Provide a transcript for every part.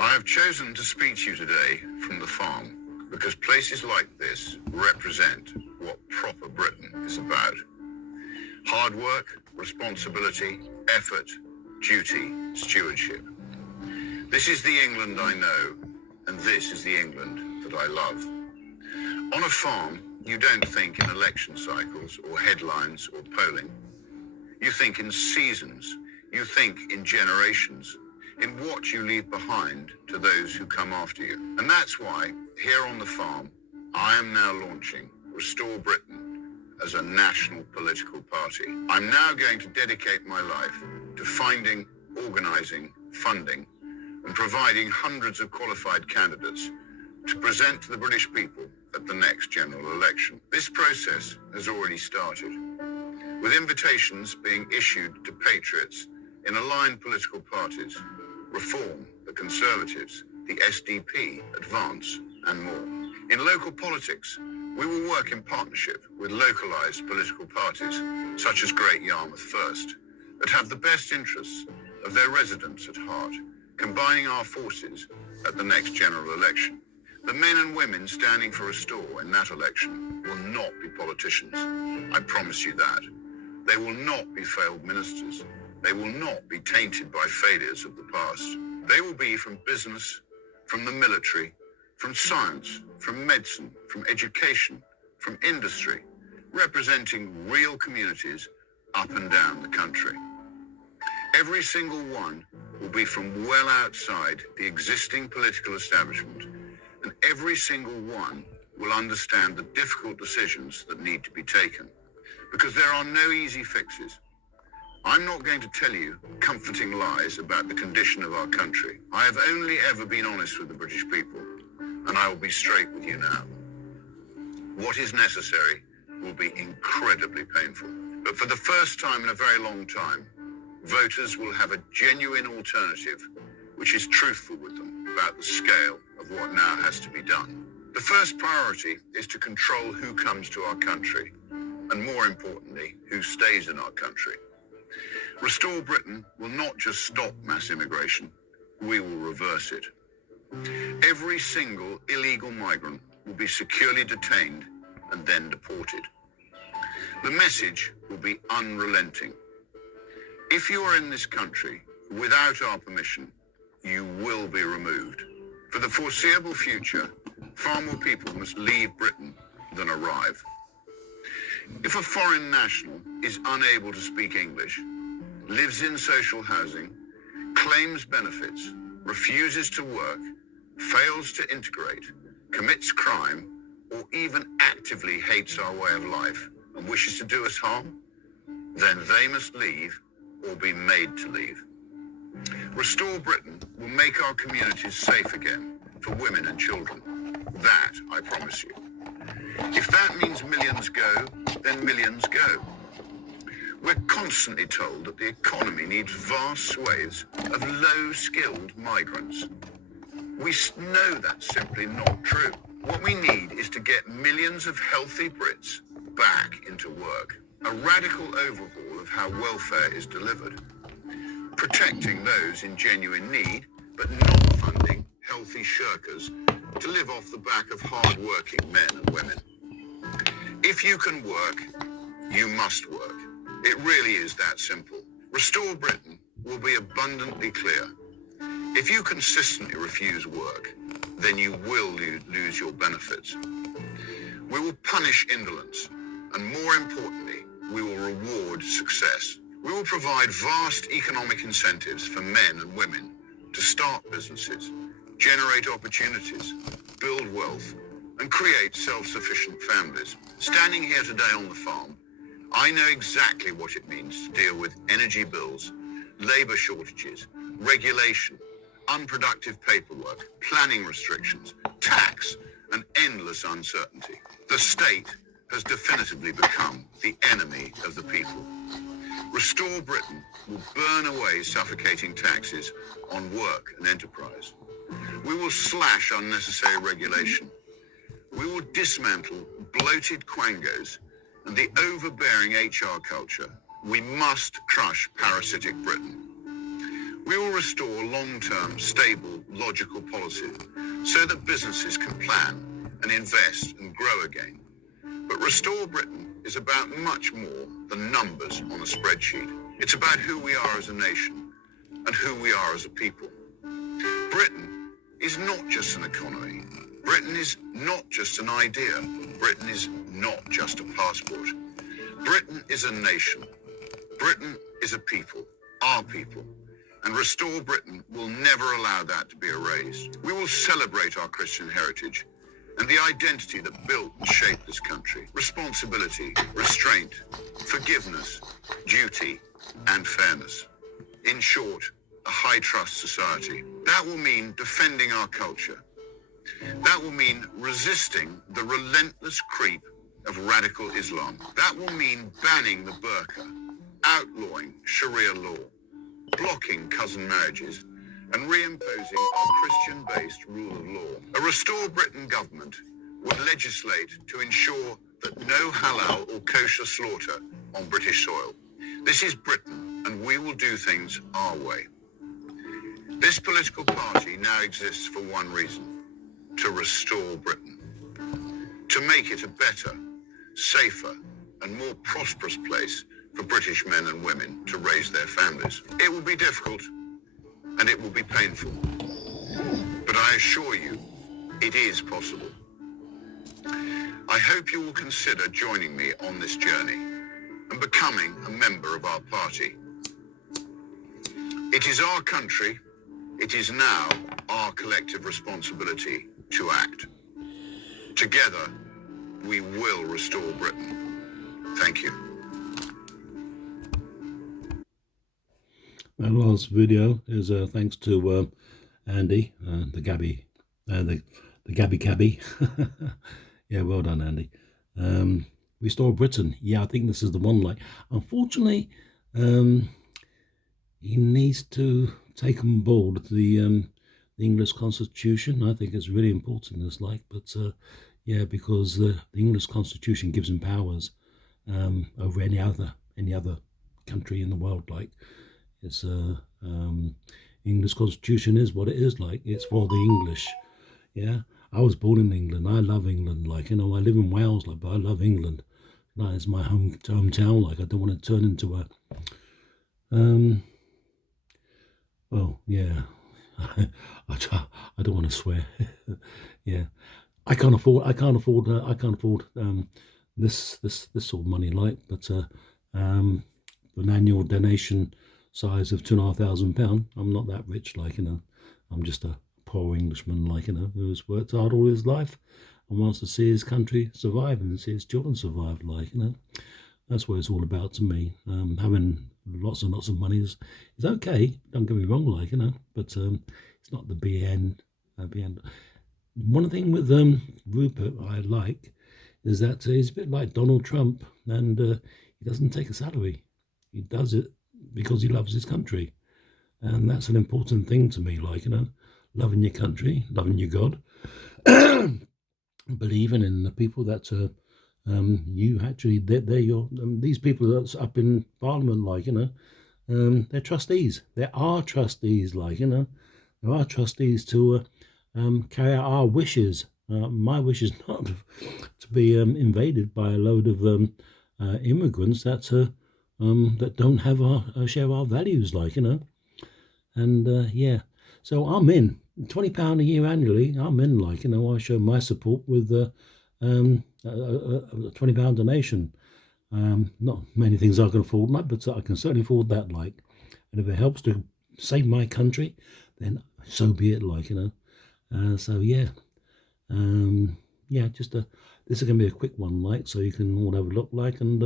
I have chosen to speak to you today from the farm because places like this represent what proper Britain is about. Hard work, responsibility, effort, duty, stewardship. This is the England I know, and this is the England that I love. On a farm, you don't think in election cycles or headlines or polling. You think in seasons. You think in generations, in what you leave behind to those who come after you. And that's why, here on the farm, I am now launching Restore Britain as a national political party. I'm now going to dedicate my life to finding, organising, funding, and providing hundreds of qualified candidates to present to the British people at the next general election. This process has already started, with invitations being issued to patriots in aligned political parties, Reform, the Conservatives, the SDP, Advance, and more. In local politics, we will work in partnership with localised political parties, such as Great Yarmouth First, that have the best interests of their residents at heart, combining our forces at the next general election. The men and women standing for Restore in that election will not be politicians. I promise you that. They will not be failed ministers. They will not be tainted by failures of the past. They will be from business, from the military, from science, from medicine, from education, from industry, representing real communities up and down the country. Every single one will be from well outside the existing political establishment, and every single one will understand the difficult decisions that need to be taken, because there are no easy fixes. I'm not going to tell you comforting lies about the condition of our country. I have only ever been honest with the British people, and I will be straight with you now. What is necessary will be incredibly painful. But for the first time in a very long time, voters will have a genuine alternative which is truthful with them about the scale of what now has to be done. The first priority is to control who comes to our country, and more importantly, who stays in our country. Restore Britain will not just stop mass immigration, we will reverse it. Every single illegal migrant will be securely detained and then deported. The message will be unrelenting. If you are in this country without our permission, you will be removed. For the foreseeable future, far more people must leave Britain than arrive. If a foreign national is unable to speak English, lives in social housing, claims benefits, refuses to work, fails to integrate, commits crime, or even actively hates our way of life and wishes to do us harm, then they must leave or be made to leave. Restore Britain will make our communities safe again for women and children. That I promise you. If that means millions go, then millions go. We're constantly told that the economy needs vast swathes of low-skilled migrants. We know that's simply not true. What we need is to get millions of healthy Brits back into work. A radical overhaul of how welfare is delivered. Protecting those in genuine need, but not funding healthy shirkers to live off the back of hard-working men and women. If you can work, you must work. It really is that simple. Restore Britain will be abundantly clear. If you consistently refuse work, then you will lose your benefits. We will punish indolence, and more importantly, we will reward success. We will provide vast economic incentives for men and women to start businesses, generate opportunities, build wealth, and create self-sufficient families. Standing here today on the farm, I know exactly what it means to deal with energy bills, labour shortages, regulation, unproductive paperwork, planning restrictions, tax, and endless uncertainty. The state has definitively become the enemy of the people. Restore Britain will burn away suffocating taxes on work and enterprise. We will slash unnecessary regulation. We will dismantle bloated quangos and the overbearing HR culture. We must crush parasitic Britain. We will restore long-term, stable, logical policy so that businesses can plan and invest and grow again. But Restore Britain is about much more than numbers on a spreadsheet. It's about who we are as a nation and who we are as a people. Britain is not just an economy. Britain is not just an idea. Britain is not just a passport. Britain is a nation. Britain is a people, our people. And Restore Britain will never allow that to be erased. We will celebrate our Christian heritage and the identity that built and shaped this country. Responsibility, restraint, forgiveness, duty, and fairness. In short, a high-trust society. That will mean defending our culture. That will mean resisting the relentless creep of radical Islam. That will mean banning the burqa, outlawing Sharia law, blocking cousin marriages, and reimposing our Christian-based rule of law. A Restore Britain government would legislate to ensure that no halal or kosher slaughter on British soil. This is Britain, and we will do things our way. This political party now exists for one reason: to restore Britain, to make it a better, safer, and more prosperous place for British men and women to raise their families. It will be difficult, and it will be painful, but I assure you, it is possible. I hope you will consider joining me on this journey and becoming a member of our party. It is our country. It is now our collective responsibility to act. Together, we will restore Britain. Thank you. That last video is thanks to Andy, the Gabby Cabby. Yeah, well done, Andy. Restore Britain. Yeah, I think this is the one. Like, unfortunately, he needs to take on board the English Constitution. I think it's really important. It's like, but yeah, because the English Constitution gives him powers over any other country in the world. Like, it's English Constitution is what it is. Like, it's for the English. Yeah, I was born in England. I love England. Like, you know, I live in Wales, like, but I love England. Like, it's my hometown. Like, I don't want to turn into a well, yeah. I don't want to swear. Yeah, I can't afford this sort of money. Like, but an annual donation size of £2,500. I'm not that rich. Like, you know, I'm just a poor Englishman. Like, you know, who's worked hard all his life and wants to see his country survive and see his children survive. Like, you know, that's what it's all about to me. Having lots and lots of money is okay. Don't get me wrong, like, you know, but it's not the be end. One thing with Rupert I like is that he's a bit like Donald Trump, and he doesn't take a salary. He does it because he loves his country, and that's an important thing to me. Like, you know, loving your country, loving your God, believing in the people that you actually they're your these people that's up in Parliament. Like, you know, they're trustees. There are trustees. Like, you know, there are trustees to carry out our wishes. My wish is not to be invaded by a load of immigrants that don't have our share our values. Like, you know, and yeah, so I'm in. £20 a year annually, I'm in. Like, you know, I show my support with a £20 donation. Not many things I can afford, like, but I can certainly afford that. Like, and if it helps to save my country, then so be it. Like, you know, so yeah, yeah. Just this is gonna be a quick one, like, so you can all have a look. Like, and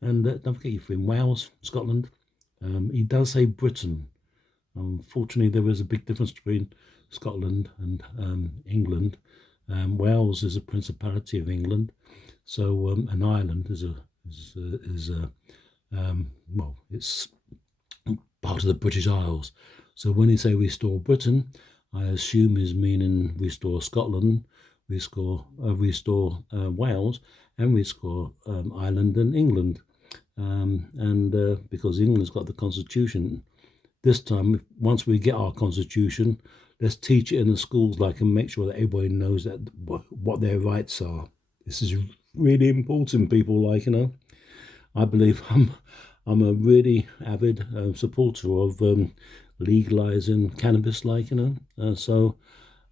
don't forget you're in Wales, Scotland. He does say Britain. Unfortunately, there is a big difference between Scotland and England. Wales is a principality of England, so and Ireland is well, it's part of the British Isles. So when you say restore Britain, I assume is meaning restore Scotland, restore Wales, and restore Ireland and England, and because England's got the Constitution, this time, once we get our constitution, let's teach it in the schools, like, and make sure that everybody knows that what their rights are. This is really important, people. Like, I believe I'm a really avid supporter of legalizing cannabis. Like, so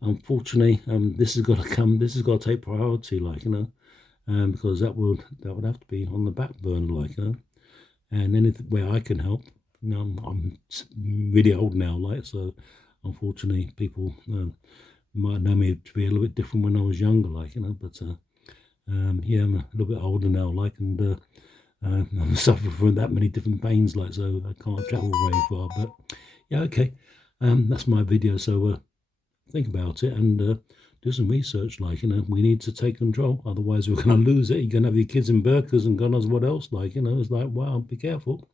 unfortunately, this has got to come. This has got to take priority. Like, because that would have to be on the back burner. Like, and anything where I can help. I'm really old now, like, so unfortunately people might know me to be a little bit different when I was younger, like, but yeah, I'm a little bit older now, like, and I'm suffering from that many different pains, like, so I can't travel very far. But yeah, okay, that's my video. So think about it and do some research. Like, we need to take control, otherwise we're going to lose it. You're going to have your kids in burkas and God knows what else. Like, it's like, wow, be careful.